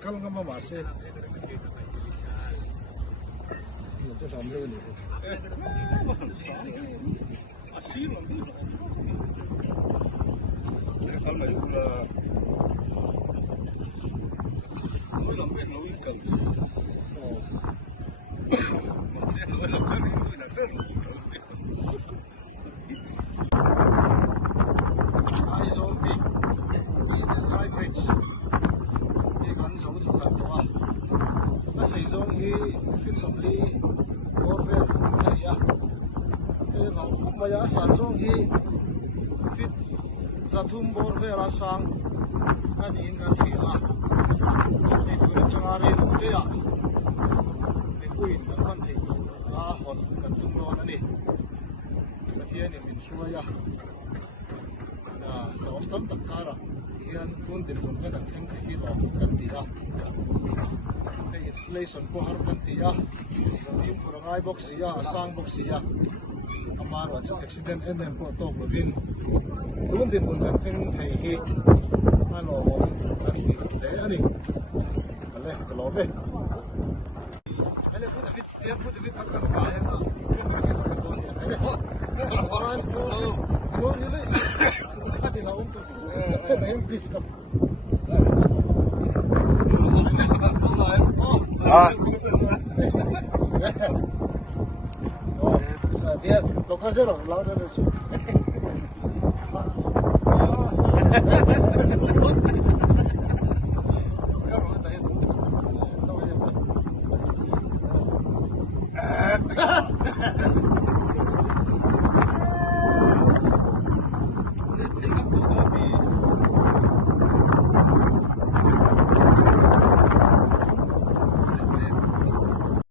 Kalau nggak mau masih, itu sambil ini. Masih lagi. Kalau nggak juga, kalau nggak mau ikan sih. Masih kalau nggak mau ikan. Eyes on me. See the sky bridge. Đi gần giống như vậy đó. Nó sử dụng cái fit sập ly, bor về này à. Cái nó cũng bây giờ sản xuất cái fit gia thum bor về là sang anh nhìn cái gì à. Thì tụi nó chẳng ai đâu thế à. Cái quỷ nó còn thấy à hot cái tung đó này. Cái kia này mình xua ya. Nó tấm tất cả rồi. Hiện tuần đến tuần cái đằng thanh cái gì đó cái gì à. Cái installation của họ cái gì à. Phim của ngay box gì à, sang box gì à. Mà rồi chắc accident em có tổ của Vin. Tuần đến tuần cái thanh cái gì. Mà nó cái gì đấy anh ấy. Cái lỗ về. Cái này cũng là fit tất cả cái hết rồi. Nó như thế. Hati na untuk. Na yung please come. Dia lokasi orang laut ada su.